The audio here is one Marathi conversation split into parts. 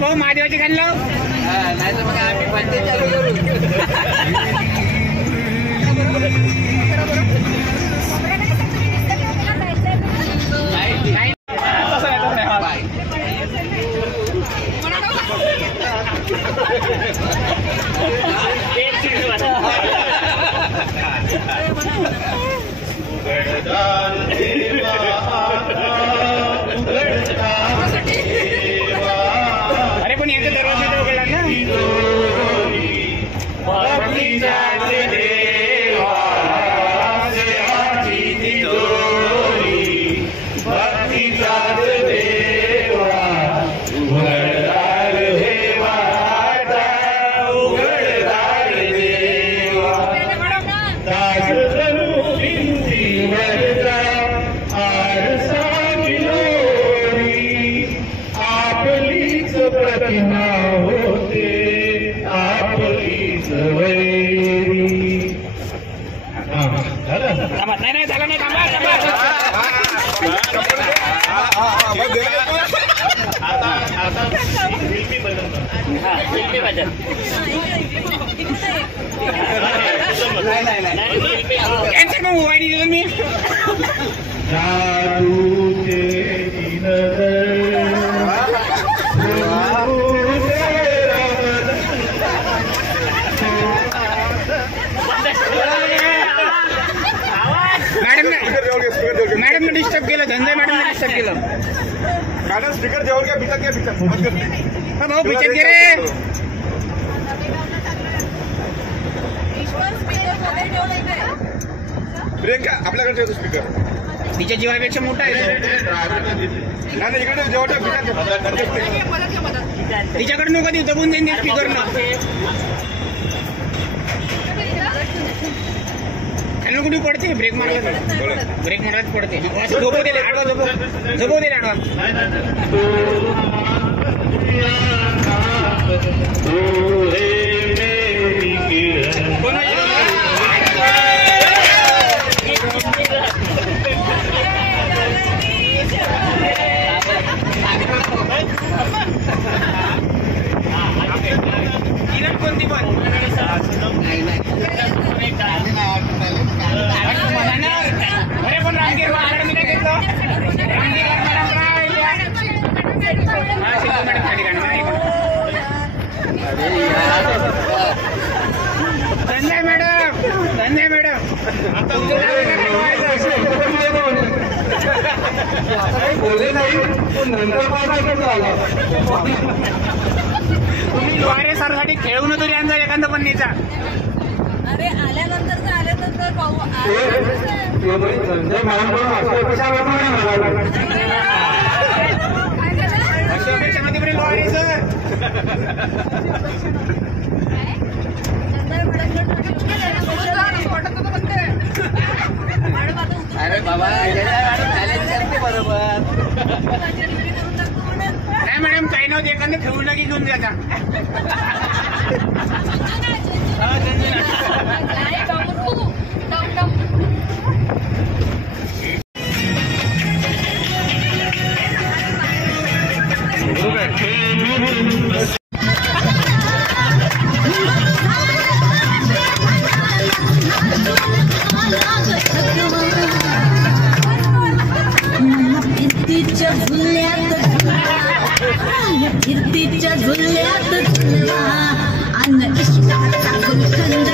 भाऊ महादेवाची खाल्लं नाही तर मग आम्ही बंदे चालू करू. अरे पण यांचा दरवाजा तर उघडला ना. नाही झालं नाही. थांबा कॅन्सल मग मोबाईल देतो मी. मॅडम ने डिस्टर्ब केलं. धंदा मॅडम ने डिस्टर्ब केलं. मॅडम स्पीकर जेवण घ्या. बिचत घ्या. बिचत भाऊ बिचत घे रे. प्रियंका आपल्याकडे ठेवतो स्पीकर. तिच्या जीवापेक्षा मोठा आहे. नाही इकडे जेवण तिच्याकडे नको देऊ. दबून देईन स्पीकर न. खाली कुठे पडते. ब्रेक मारला. ब्रेक मारत पडते. झोपू दिले आडवा. झोपू दिले आडवा. कोणती पण अरे पण रामगीर मॅडम मी काय घेतलं. संजय मॅडम. संजय मॅडम बोलले नाही. तुम्ही लोहारे सरसाठी खेळून तरी यांचा एखादा पण नेचा. अरे आल्यानंतर पाहू. अशोपेक्षामध्ये पण लोहारे सर. अरे बाबा बरोबर नाही मॅडम. काही नव्हतं. एखादं खेळून की घेऊन जाता. कीर्तीच्या झुल्यात झुलवा अन्न इष्टाचा गुलखंड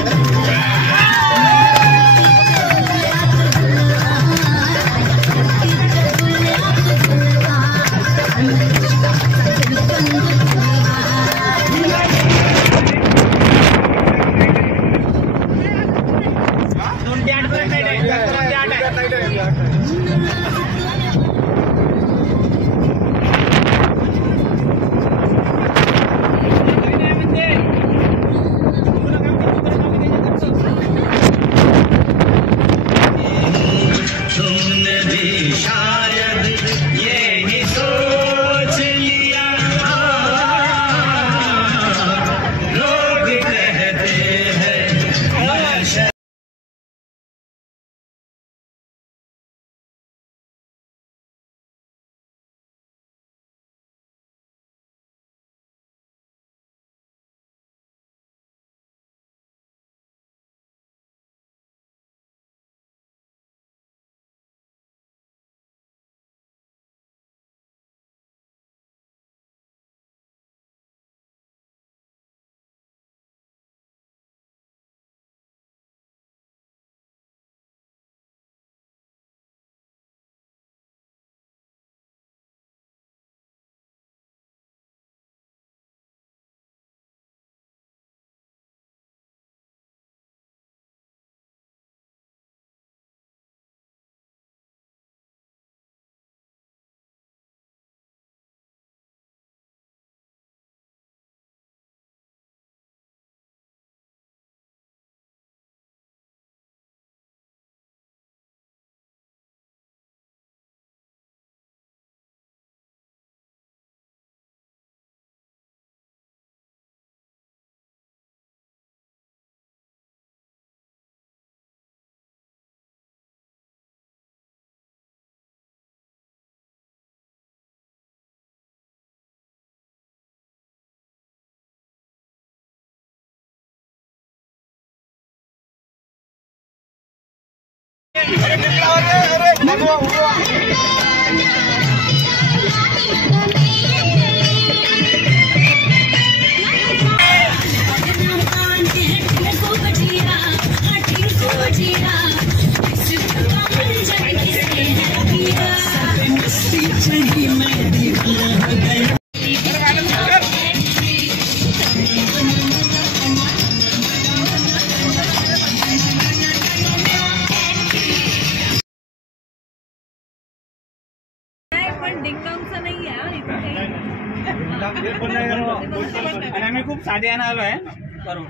आणि आम्ही खूप साधे आलो आहे करून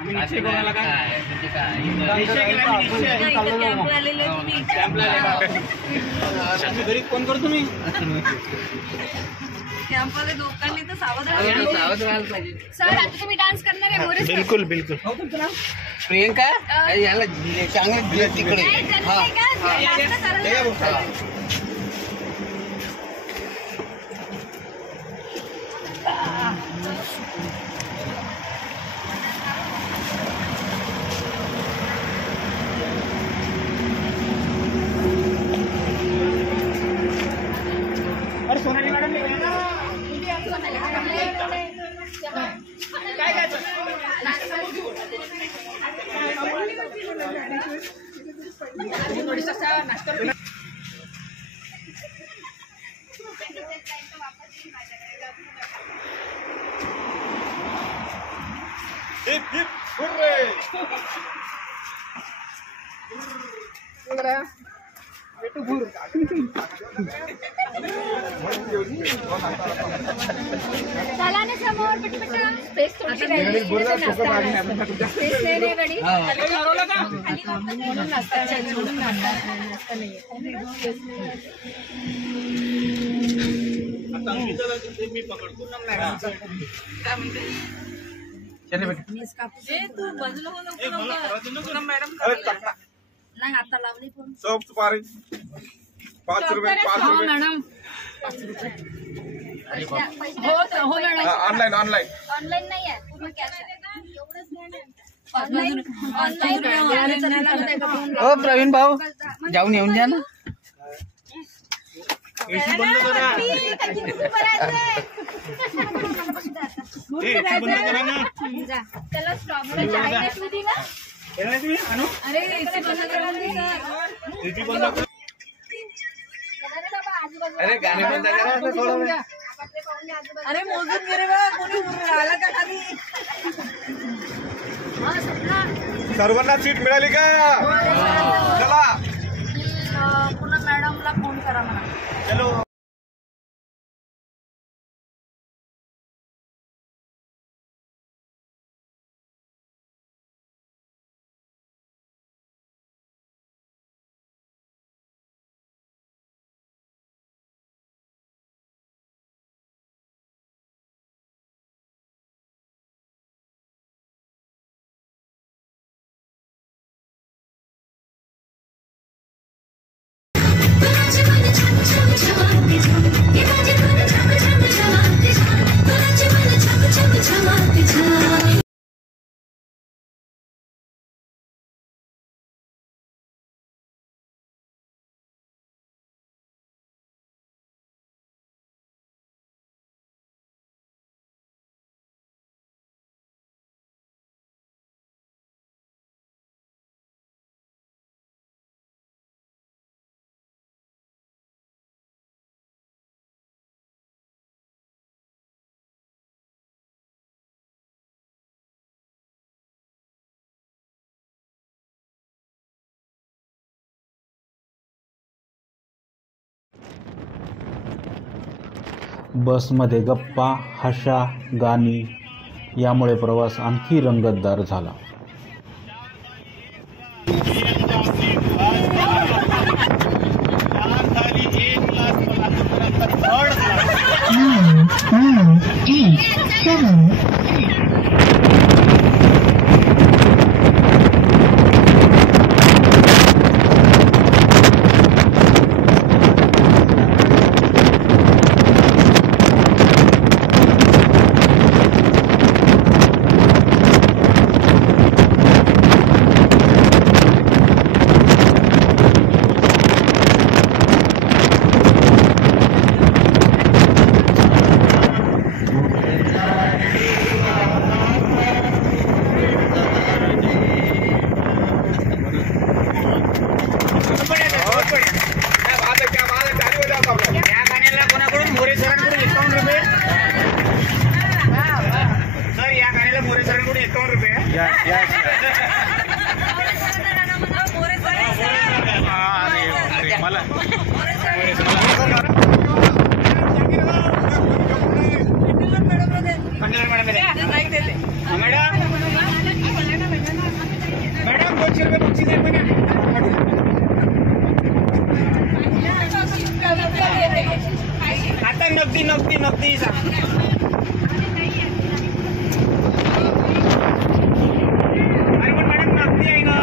आम्ही निश्चय कोणाला काय घरी फोन करतो तुम्ही कॅम्पमध्ये लोकांनी तर सावध राहायला पाहिजे. सर आता तुम्ही डान्स करणार आहे मोरे? बिलकुल बिलकुल. प्रियंका याला चांगलं तिकडे अरे Sonali madam heap heap hurray. चला ना समोर पटपट. स्पेस थोडीशी राहिली. स्पेस नाही रे गडी. म्हणून नाश्ता नाहीये. मी पकडतो तू बाजूला मॅडम नाही आता लावली फोन. सब सुपारी 5 रुपये 5 रुपये मॅडम हो मॅडम. ऑनलाईन ऑनलाईन ऑनलाईन नाही आहे पूर्ण कॅश आहे. ऑनलाईन हो प्रवीण भाऊ जाऊन येऊन द्या ना. एसी बंद करा. त्याला स्टॉपला चाय नाही पिली ना. अरे एसी बंद करा ना एसी बंद करा. अरे गाणे बंद करा थोडं वेळ. अरे मोजून गेले बा कोणी आला का खाली. सर्वांना सीट मिळाली का? चला पुन्हा मॅडमला फोन करा म्हणा. चलो. बसमध्ये गप्पा, हशा, गाणी यामुळे प्रवास आणखी रंगतदार झाला. आता नगदी नगदी नगदी अरे पण मॅडम नगदी आहे ना.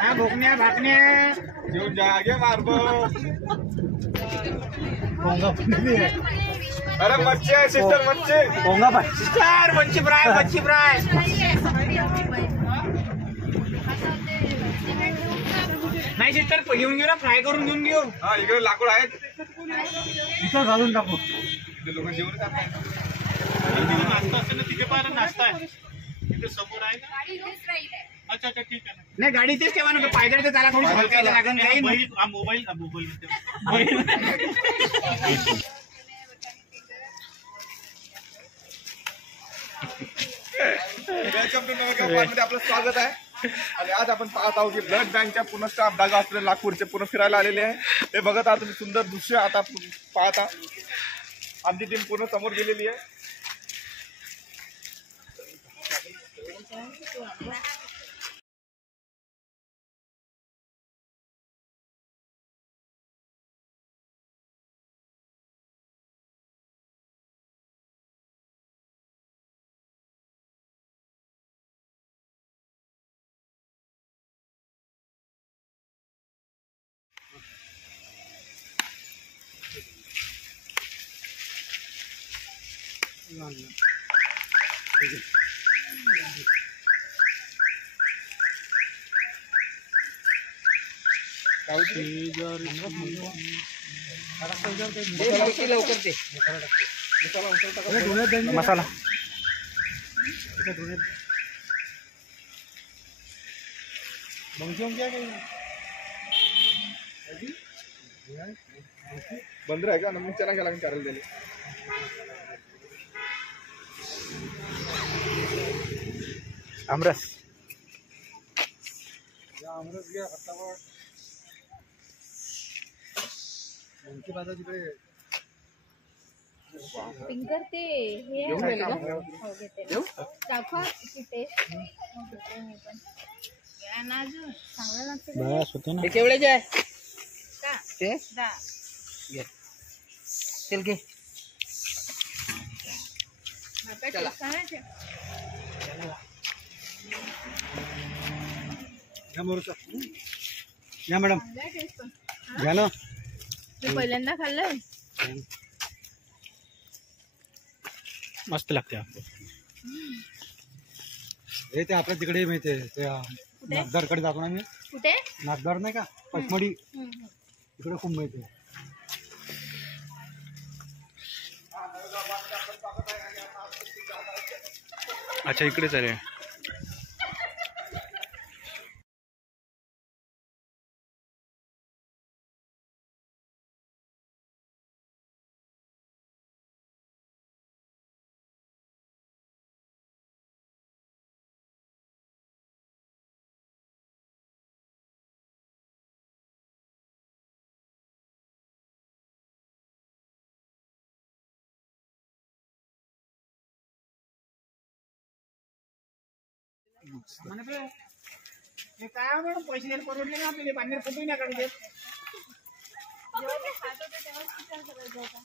हा भोकण्या भाकण्या घेऊन जागे मारबो. अरे मच्छी आहे सिस्टर, मच्छी पोंगा पाय सिस्टर मच्छी फ्राय मच्छी फ्राय. नाही सिस्टर घेऊन घेऊ ना, फ्राय करून घेऊन घेऊ. हा इकडे लाकूड आहेत, इथं घालून टाकू. इथे लोक जेवण करतात. नाश्ता असेल ना तिथे पाहिजे, नाश्ता आहे तिथे समोर आहे ना. अच्छा अच्छा ठीक आहे ना. नाही गाडी तेच ठेवा ना, पायदळ तर त्याला थोडी हलकायला लागेल काही. मोबाईल वेलकम टू नवरगाव मध्ये आपलं स्वागत आहे. आणि आज आपण पाहत आहोत की ब्लड बँकच्या पुनश्च जागा असलेले नागपूरचे पुन्हा फिरायला आलेले आहे. हे बघत आहात तुम्ही, सुंदर दृश्य आता पाहता. आमची टीम पूर्ण समोर गेलेली आहे. लवकर ते मसाला बंद आहे का मग चला गेला करायला दिले आमरस फिंगर ते हे आहे का? हो, घेते. दाखवा ती टेस्ट. हो, घेते मी पण. या ना अजून. चांगलं लागतं का? बस होते ना. हे केवढ्याचे आहे का? ते दा. चल घे बापरे, टेस्ट करायचे. या मॅडम चांगलं आहे टेस्ट पण. घ्या ना. मी पहिल्यांदा खाल्लं. मस्त लागते. हे ते आपल्या तिकडे मिळते ते नागदारकडे जातो ना मी. कुठे? नागदार नाही का पचमडी हम्म. तिकडे खूप मिळते. अच्छा इकडेच आहे. हे काय मॅडम पैसे द्यायला परवडले ना आपल्याला पाणी फोटो नाही काढून देत जेव्हा ते खात होते तेव्हाच विचार करायचा होता.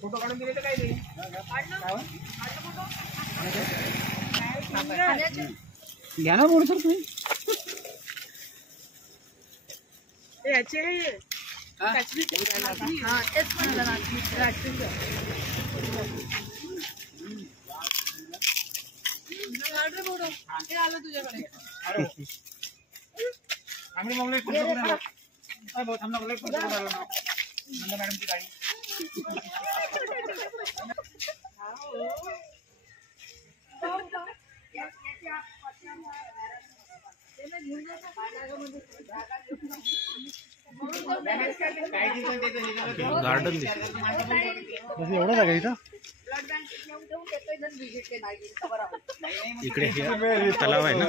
फोटो काढून दिले तर काय ते खाण्याचे घ्या ना बोलू सर तुम्ही हा, तेच म्हणलं ना. राजवीचं. ते आलं तुझ्याकडे. आम्ही मग एक फोटो काढून काय भाऊ थांबला एक फोटो काढून नंदा मॅडमची गाडी काय दिवसात देतो गार्डन दिसतं. एवढं जागा इथं. इकडे हे तलाव आहे ना.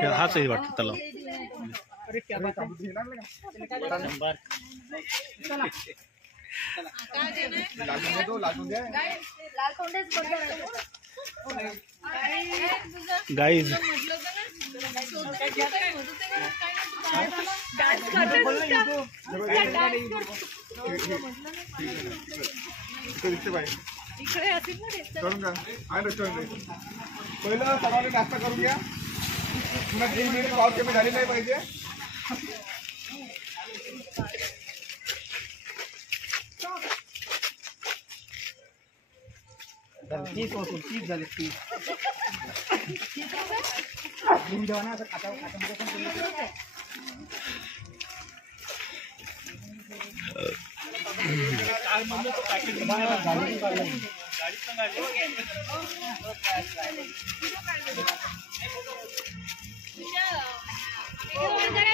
हे हाच आहे वाटतं तलाव. लागून द्या लाल तोंडेच गाईज इकडे असेल ना करून का आहे रेस्टॉरंट पहिलं सर्वांनी नाश्ता करून घ्या पुन्हा 3 मिनिट पाव कमी झाली नाही पाहिजे तीस वसूल 30 झाले 30 देवा ना आता खाता काय म्हणलं तो पॅकेट गाडी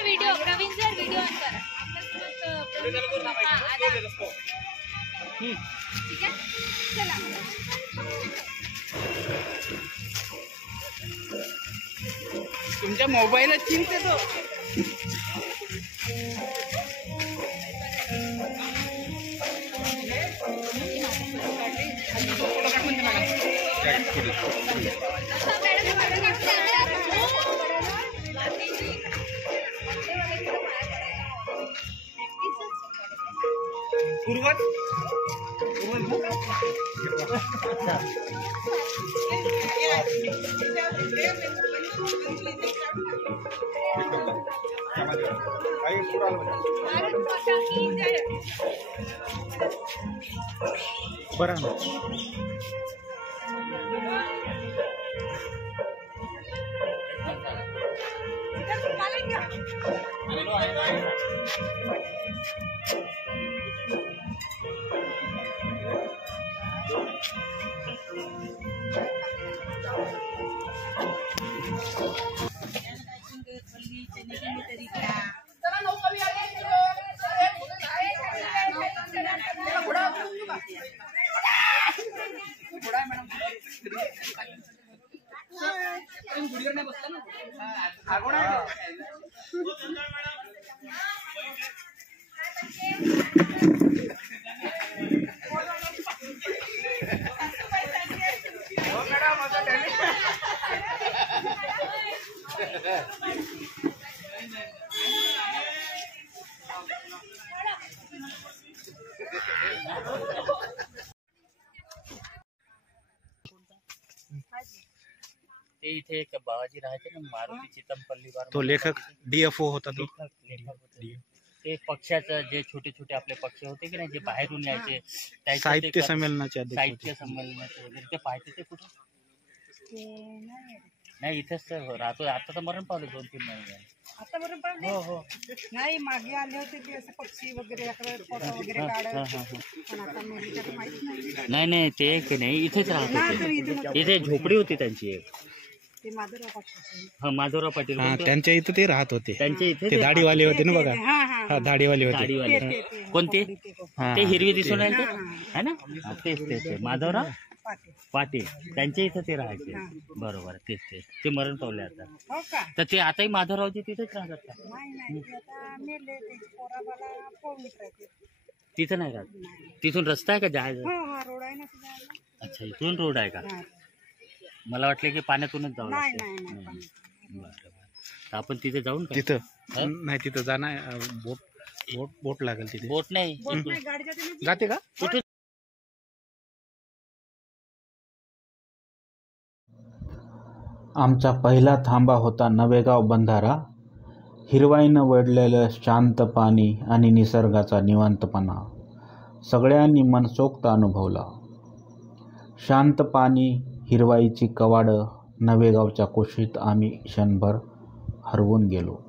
video Praveen sir video on करा. ठीक आहे चला. तुमच्या मोबाईलला चिंते तो पूर्वज काही सुरू आलं म्हणजे बरं ना. ते इथे एक बाबाजी राहायचे ना, मारुती चितमपल्ली तो लेखक DFO होता तो. लेखक होते. ते पक्षाचं जे छोटे छोटे आपले पक्ष होते की नाही, जे बाहेरून यायचे त्याचे साहित्य ते संमेलनाचे अध्यक्ष साहित्य संमेलनाचे वगैरे ते पाहायचे. ते कुठे नाही, इथेच तर राहतो. आता तर मरण पावले 2-3 महिने. आता बरोबर हो हो. नाही, मागे आले होते ते असं पक्षी वगैरे फोटो वगैरे काढत, पण आता मेलीचं माहित नाही. नाही नाही, ते की नाही इथेच राहत होते. इथे झोपडी होती त्यांची एक. ते माधवराव पाटील. हा, माधवराव पाटील. हा, त्यांच्या इथं ते राहत होते. त्यांच्या इथे ते दाढीवाले होते ना बघा. हा हा हा, दाढीवाले होते. दाढीवाले. कोणते? हा, ते हिरवी दिसून राहिले है ना, तेच तेच माधवराव पाटील. पाटील. त्यांच्या इथं ते राहायचे. बरोबर, तेच तेच. ते मरण पावले आता. हो का? तर ते आताही माधवरावजी तिथेच राहतात का? नाही नाही, ते आता मेले. त्याची पोराबाला पळून राहते. तिथं नाही राहत. तिथून रस्ता आहे का जायचं? हो हा, रोड आहे ना तिथं. अच्छा, इथून रोड आहे का? हा. मला वाटलं की पाण्यातूनच जाऊ नाही लागतं. नाही नाही, पण बरं बरं. तर आपण तिथे जाऊन का? तिथं नाही, तिथं जाणार बोट लागेल तिथे. बोट नाही, बोट नाही, गाडी जाते ना. जाते का? तिथून आमचा पहिला थांबा होता नवेगाव बंधारा. हिरवाईनं वेढलेलं शांत पाणी आणि निसर्गाचा निवांतपणा सगळ्यांनी मनसोक्त अनुभवला. शांत पाणी, हिरवाईची कवाडं, नवेगावच्या कुशीत आम्ही क्षणभर हरवून गेलो.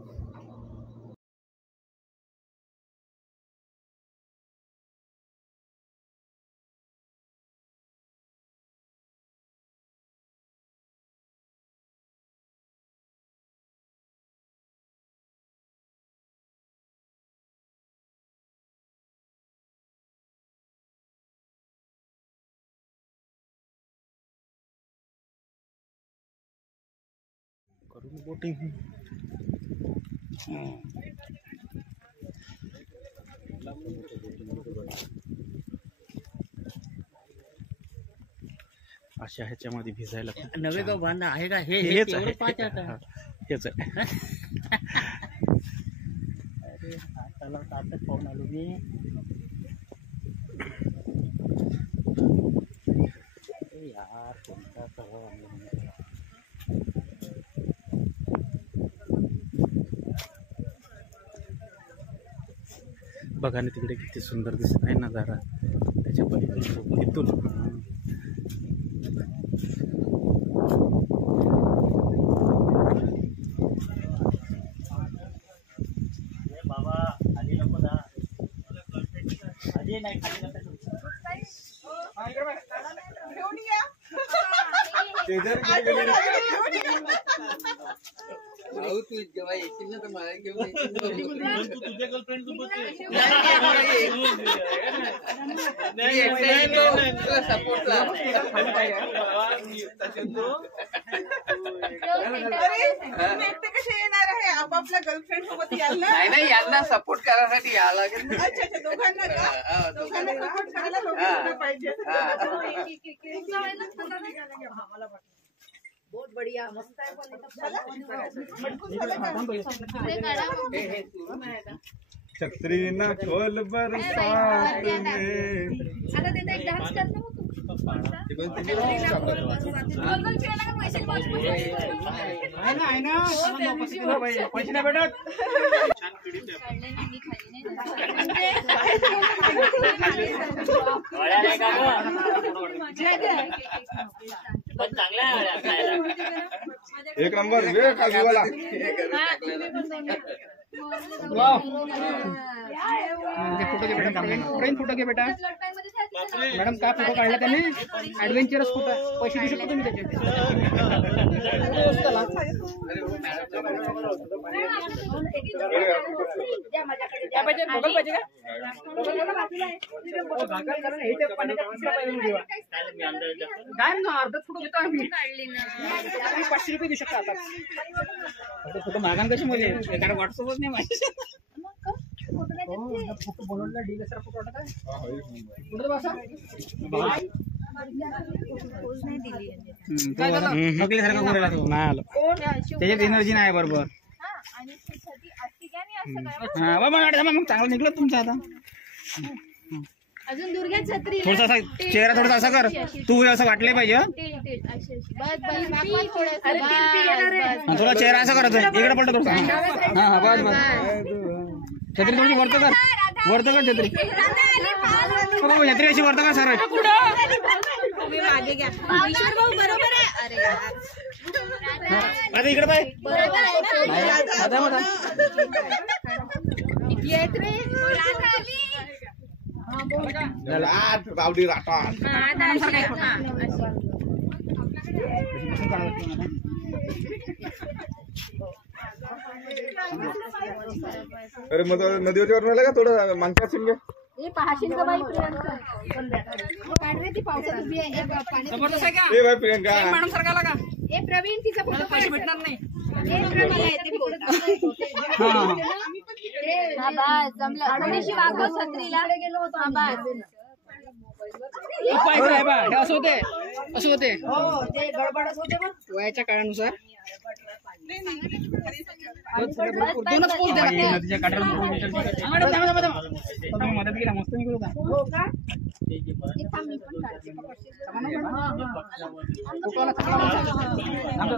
बोटिंग. अशा ह्याच्यामध्ये भिजायला खूप नवेगाव छान. बांधा आहे का? हे हेच तेवढं आहे. पाच आता. हा, हेच आहे. अरे हा तलाव तर आताच पाहून आलो मी. अरे यार, कोणता तलाव आणला मी? बघा ना तिकडे किती सुंदर दिसत आहे नजारा. त्याच्या पलीकडे तिथून बाबा खाली नको जा. खाली नाही, खाली नका जाऊ. तू जेव्हा येशील ना तर मला घेऊन येशील. तू तुझ्या गर्लफ्रेंड सोबत सपोर्टला कसे येणार आहे? आपापल्या गर्लफ्रेंड सोबत याल ना? नाही नाही, यांना सपोर्ट करायसाठी यावं लागेल. अच्छा अच्छा, दोघांना का? दोघांना सपोर्ट करायला दोघांना पाहिजे. बहुत बढ़िया, मस्त आहे. छत्री ना खोल बरसात में. आता तिथे एक डान्स करतो. पैसे नाही भेटत. पण चांगला आहे खायला. एक नंबर वेळ का जीवाला. फोटो घे बेटा, फोटो घे बेटा. मॅडम का फोटो काढला त्याने? ऍडव्हेंचरस फोटो, पैसे देऊ शकतो तुम्ही त्याचे. अर्धा फोटो घेतो आम्ही. 500 रुपये देऊ शकता आता. फोटो मागान कशी मध्ये कारण व्हॉट्सअपच नाही माझे. फोटो बनवला डीएसआर फोटो वाटत आहे. नकलीसारखा करायला तो नाही आला. त्याच्यात एनर्जी नाही बरोबर. हा बाबा मग चांगलं निघलं तुमचं आता. अजून दुर्गा छत्री थोडासा चेहरा थोडासा असा कर. तू असं वाटलं पाहिजे. थोडा चेहरा असा करत इकडे पडतो थोडसा. हा बस बस. छत्री थोडी वरतं कर. वरतं कर छत्री. छत्री अशी वरतं कर सर. आता इकडे पाय. रावडी राठा. अरे नदीवरती वरून आलं का थोडं मागच्या शिंगे. प्रियंका मॅडम सरकारला का प्रवीण तिचा पैसे भेटणार नाही. असं होते गडबडच होते वयाच्या काळानुसार. दोनच पोल नदीच्या काठाला मदत केला मस्त मी करू का.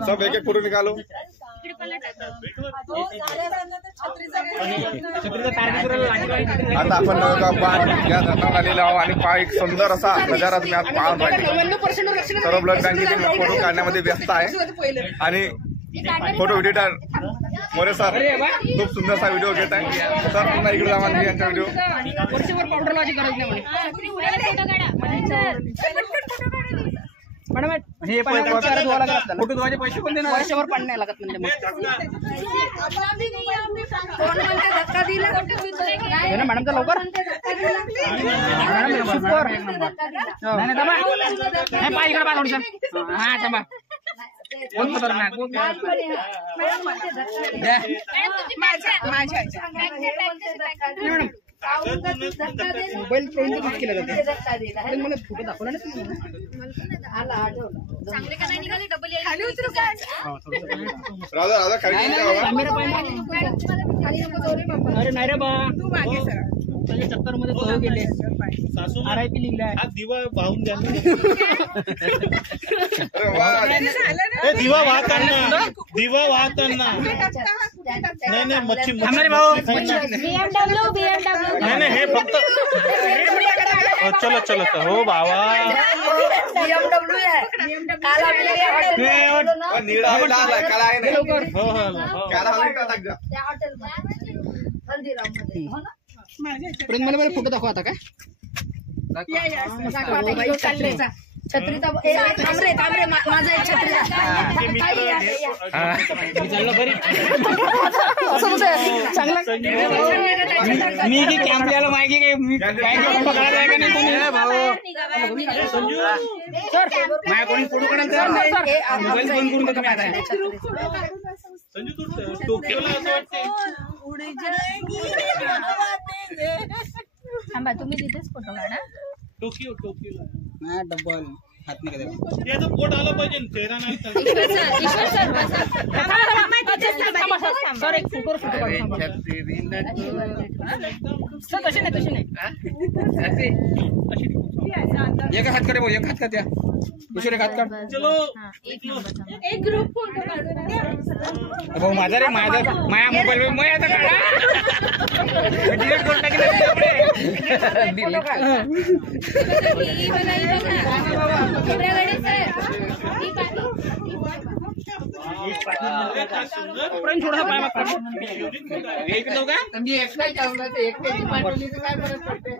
सब एक एक फोटो निकालो. आता आपण या धरणात आलेलो आहोत आणि पहा एक सुंदर असा नजारा तुम्ही आज पाहून राहिले. सर्व ब्लड बँकेचे फोटो काढण्यामध्ये व्यस्त आहे आणि फोटो एडिटर मोरे सर खूप सुंदर सा व्हिडिओ घेत आहे. सर पुन्हा इकडे जावा यांचा व्हिडिओ. वर्षभर पावडर लावायची गरज नाही मॅडम. हे फोटो धुवायचे पैसे पण देणार. वर्षभर पाणी नाही लागत म्हणजे मॅडमचा लवकर. पाय इकडे पाय थोडीसं. हा थांबा. कोण खतरनाक मोबाईल ट्रोन यूज केला जाते. मला फोटो दाखवला नाही. अरे नाही रे बा त्याच्या चक्कर मध्ये पळून गेले. RIP लिहिलाय. हा दिवा वाहून द्या. दिवा वाहताना नाही मच्छी नाही हे फक्त चलो चलो हो बाबा. मला फोटो दाखवा आता काय. छत्रीचा माझा एक छत्रीचा चांगला. मी की कॅम्पल्याला माहिती काय मी काय पकडायला आहे का नाही तुम्ही भाऊ. सर माझ्या कोणी फोटो काढायला तयार नाही. मोबाईल बंद करून देतो मी आता. संजू तू टोकियोला असं वाटते. थांबा तुम्ही तिथेच फोटो काढा. टोकियोला डबल हात नाही का याचं पोट आलं पाहिजे चेहरा नाही तर. सर एक फोटो तशी नाही एक हात करे भाऊ, एक हात का त्या दुसरे हात काढ. चलो एक ग्रुप फोटो काढून भाऊ माझा रे माझा माया मोबाईल वर आता काढा डिलीट करून टाकले थोडासा पाय माग एक दो का मी एकटा चालला तर एकट्याची पाठवली तर काय फरक पडते.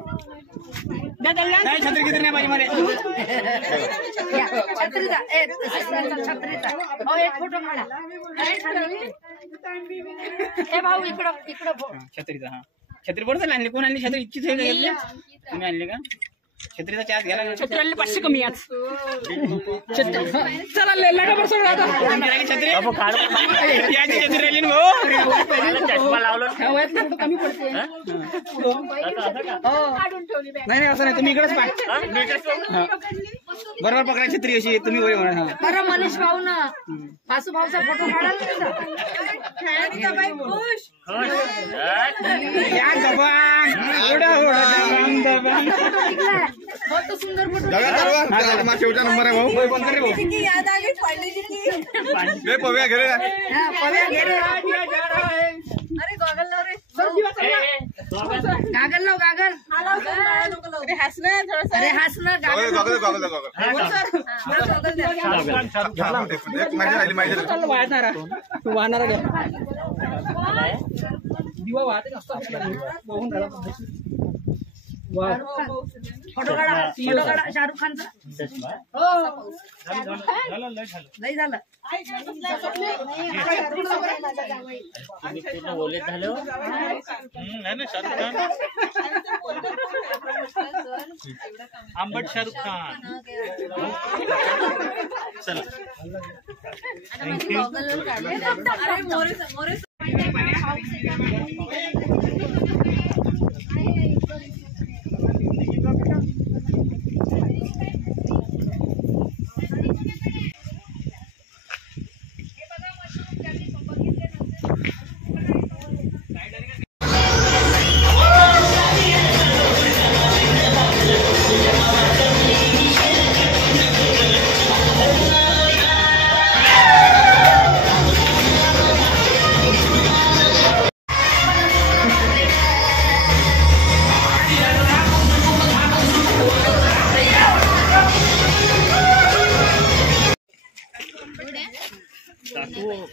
नाही छत्री किती नाही पाहिजे मला छत्रीचा हो एक फोटो काढा. ए भाऊ इकडं छत्रीचा. हा छत्री कोण आणली, कोण आणली छत्री? इच्छित तुम्ही आणली का? छत्रीचा चार्ज घ्यायला 500 कमी आज चला लागा छत्री छत्री राहिली ना भाऊ. चष्मा लावलो फोटो कमी पडते. नाही असं नाही, तुम्ही इकडेच पाय बरोबर पकडा छत्री अशी तुम्ही वय म्हणा. बरं मनीष भाऊ ना फासू भाऊचा फोटो काढा फोटो सुंदर फोटो शेवटचा नंबर आहे भाऊ. याद आली पव्या घे रे. अरे गॉगल लाव रे. गागल लाव गागल. अरे हस ना गागल वाहणारा घ्या दिवा वाहते असतो. फोटो काढा शाहरुख खानचा. नाही झालं पूर्ण ओले झाले हो. है ना शाहरुख खान, आंबट शाहरुख खान. चला थँक्यू.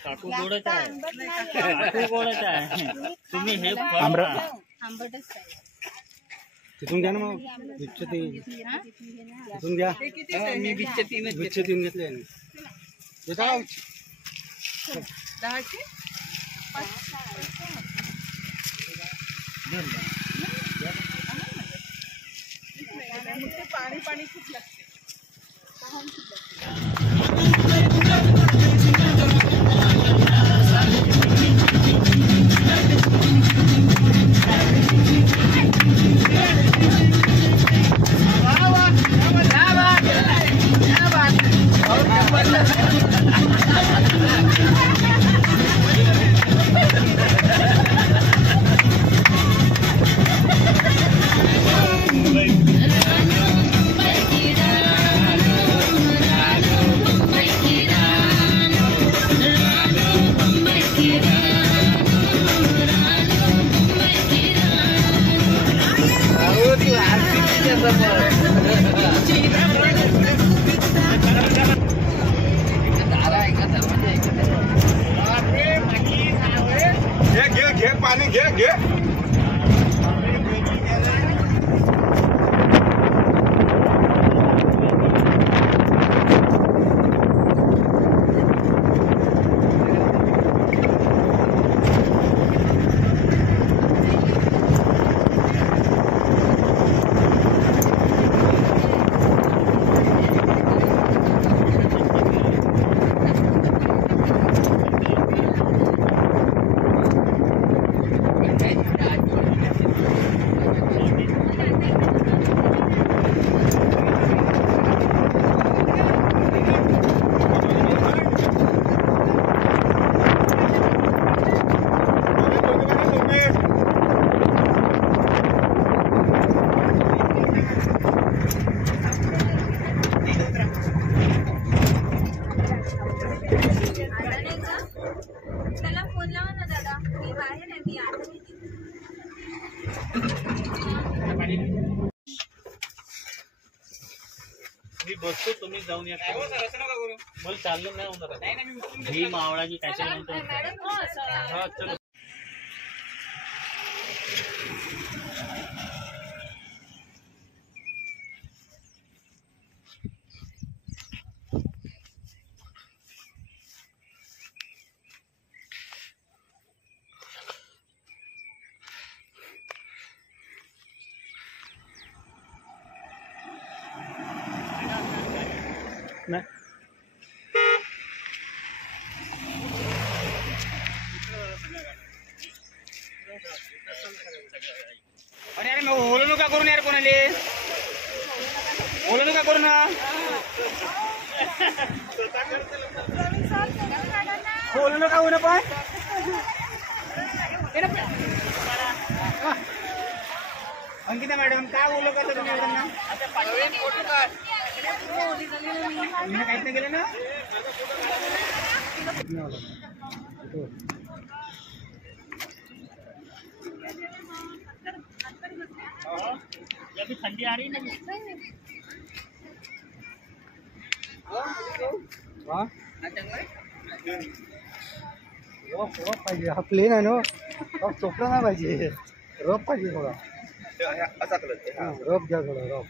काकू गोडच आहे. काकू गोडच आहे. तुम्ही हे आंबटच तिथून घ्या ना मग. तिथून घ्या. मी बिच्चे 3 घेतले पाणी खूप लागते. बसतो तुम्ही जाऊन या. मला चाललं नाही होणार. ही मावळाची काय काय म्हणतो. हा चलो. नाही अरे अरे मग ओलं नका करून यार कोणाले ओलं नका करू ना ओलं नका होऊ ना पण अंकिता मॅडम काय ओलं करता तुम्ही एवढ्यांना काहीच नाही केलं ना अभी ठंडी आ रही नहीं. रफ पाहिजे. हा प्लेन आहे ना रफ चोपडा नाही पाहिजे. रफ पाहिजे थोडा. असा कलर रफ घ्या थोडा रफ.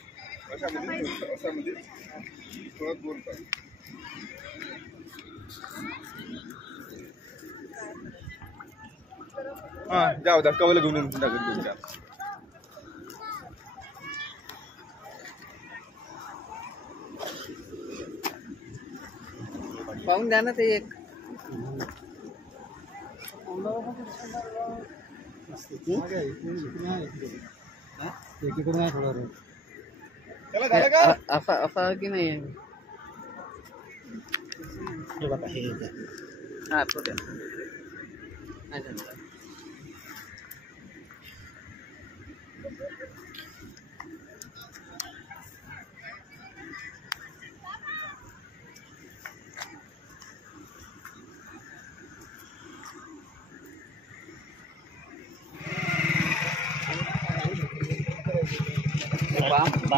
अशामध्ये थोडा गोल पाहिजे. हा जाऊ द्या कवलं घेऊन येऊन टाकत पाहून द्या ना ते एक. एकीकडून आहे थोडा रफ. त्याला झालं का असा की नाही हे बघा हे हा तो द्या.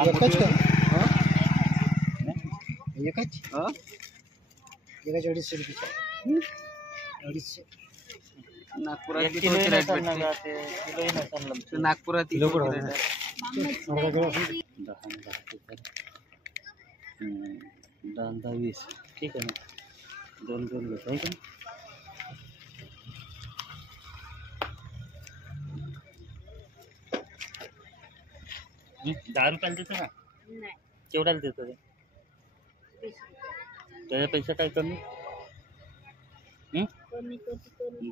एकच का एकच एकाच 250 रुपये. 250. नागपुरात किती रेट भेटते. नागपुरात किलो कुठं किती rate आहे? 10-20 ठीक आहे ना. 2 लोक आहे का. 10 रुपयाला देतो ना. केवढ्याला देतो ते. त्याच्यापेक्षा काय कमी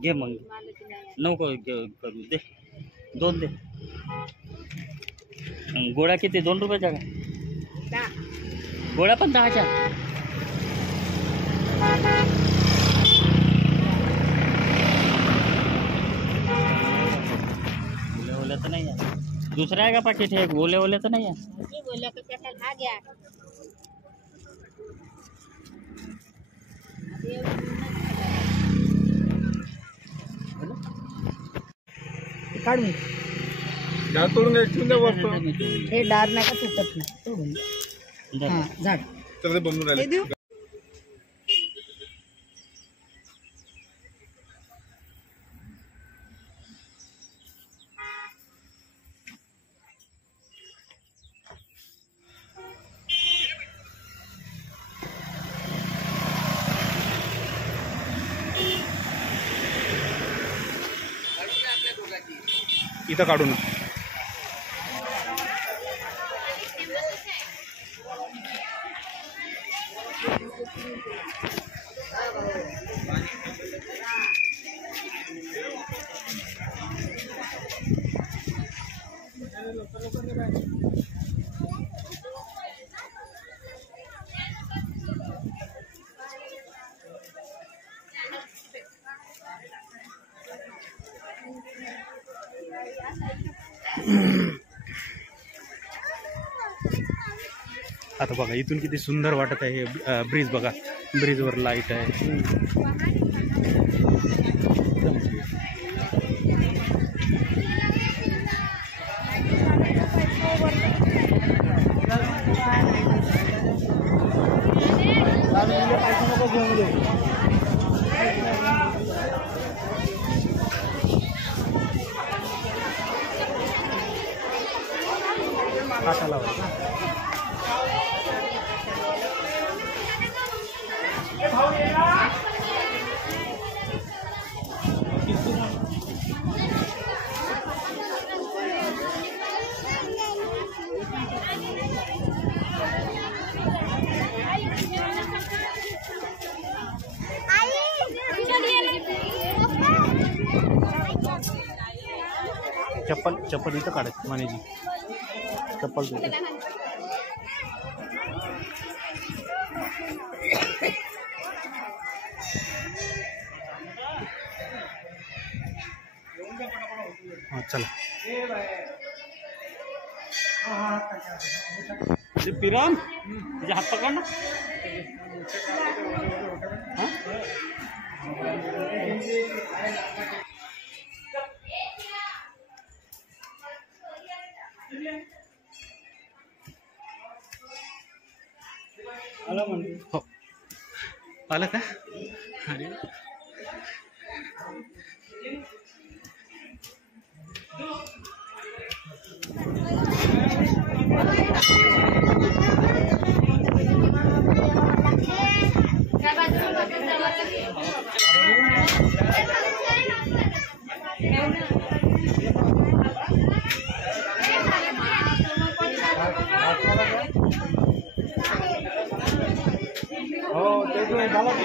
घे मग. नको करू दे. 2 दे. गोळा किती 2 रुपयाचा का. गोळा पण 10चा. ओल्या तर नाही आहे. दुसरा आहे का पाकिट हे ओल्या तर नाही आहे. काढून तोडून द्या वरतो. हे डार नका तुटत नाही तोडून द्या. हा झाड तर ते बनवून राहिले. इथं काढू ना. आता बघा इथून किती सुंदर वाटत आहे. ब्रिज बघा. ब्रिजवर लाईट आहे. पैसे नको घेऊन घेऊ. हाता लावा. चप्पल इथं काढायची मानेची चप्पल तिथे. हां चला. पिराम तुझे हात पकड ना. हो आलं का? अरे हो ते झालं. आता आम्ही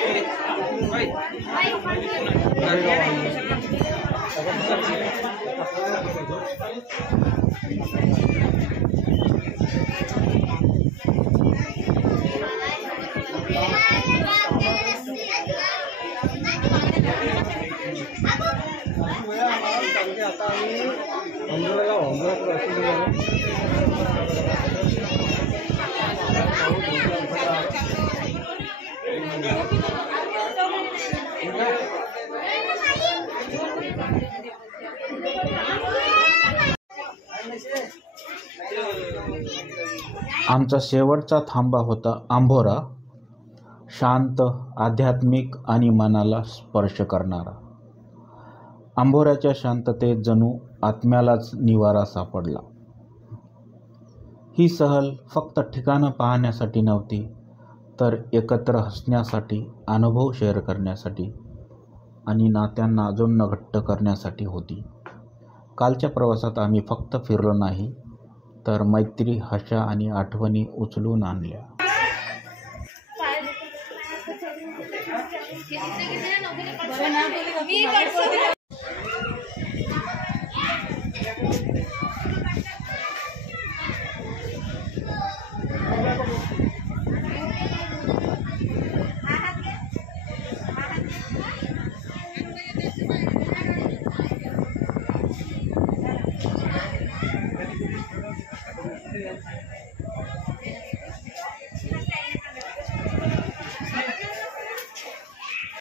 आमचा शेवटचा थांबा होता आंभोरा. शांत, आध्यात्मिक आणि मनाला स्पर्श करणारा. आंभोऱ्याच्या शांततेत जणू आत्म्यालाच निवारा सापडला. ही सहल फक्त ठिकाणं पाहण्यासाठी नव्हती, तर एकत्र हसण्यासाठी, अनुभव शेअर करण्यासाठी आणि नात्यांना अजून घट्ट करण्यासाठी होती. कालच्या प्रवासात आम्ही फक्त फिरलो नाही, तर मैत्री, हशा आणि आठवणी उचलून आणल्या.